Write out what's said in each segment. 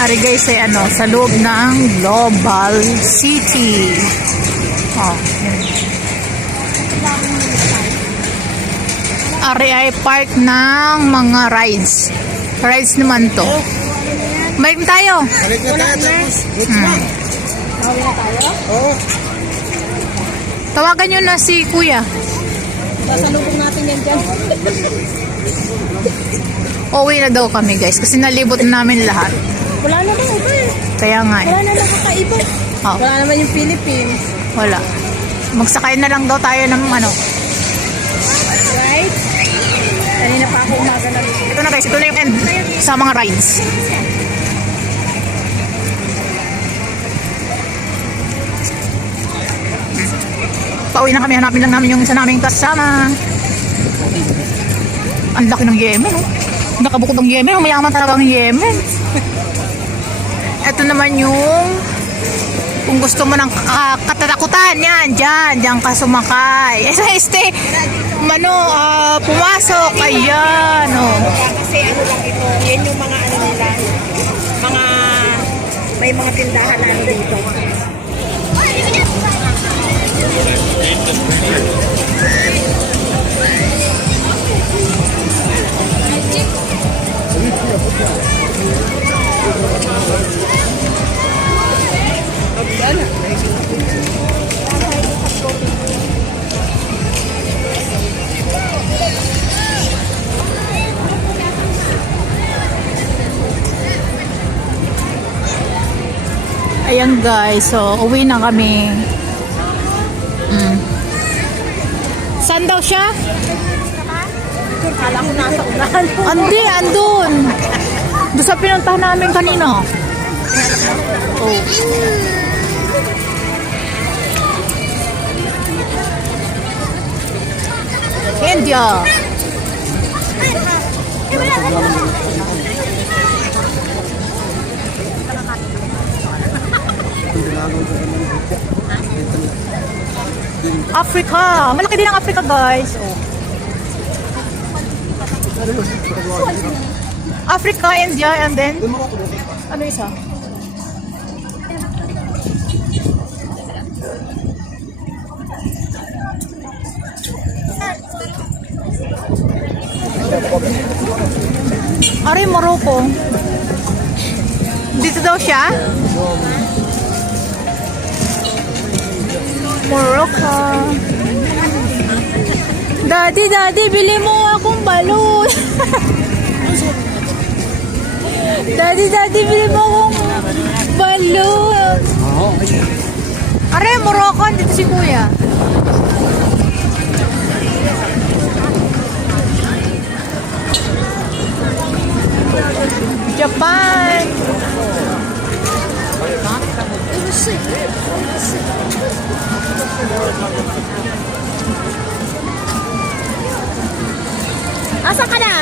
Ari guys ay sa loob ng Global City. Oh, yan. Ari ay park ng mga rides. Rides naman to. Balik na tayo. Balik na tayo tapos. Goods na. Mauwi na tayo? Oo. Tawagan nyo na si Kuya. Sasalubong natin yan dyan. Uwi na daw kami guys kasi nalibot na namin lahat. Wala naman iba eh. Kaya nga. Wala na nakakaiba. Oh, Wala naman yung Philippines. wala. Magsakay na lang daw tayo ng Right? Kanina pa ako umaga na dito. Ito na guys, ito na yung end sa mga rides. Pauwi na kami, hanapin lang namin yung isa naming kasama. Ang laki ng Yemen, oh. Nakabukod ng Yemen, oh. Mayaman talaga ang Yemen. Ito naman yung kung gusto mo ng katatakutan, yan, dyan ka sumakay. Stay, pumasok, ayan, oh. Kasi ano lang ito, yan yung mga ano nila, may mga tindahan na ano dito. Ayan guys, so uwi na kami. Saan daw siya? Kala ko nasa unahan. Andi, andun. Doon sa pinuntahan namin kanina. Oh. India. Africa. Malaki din ang Africa, guys. Oh. Africa, India, and then ano isa? Ari, Morocco. Dito daw siya? Morocco. Daddy, bili mo akong balon. Daddy, bili mo akong balon. Are, Morocco, dito si Kuya. Japan. Asa ka na?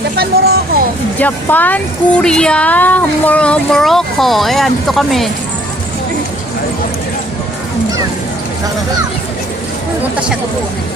Japan, Morocco. Japan, Korea, Morocco. Ayan, dito kami. Pumunta siya doon.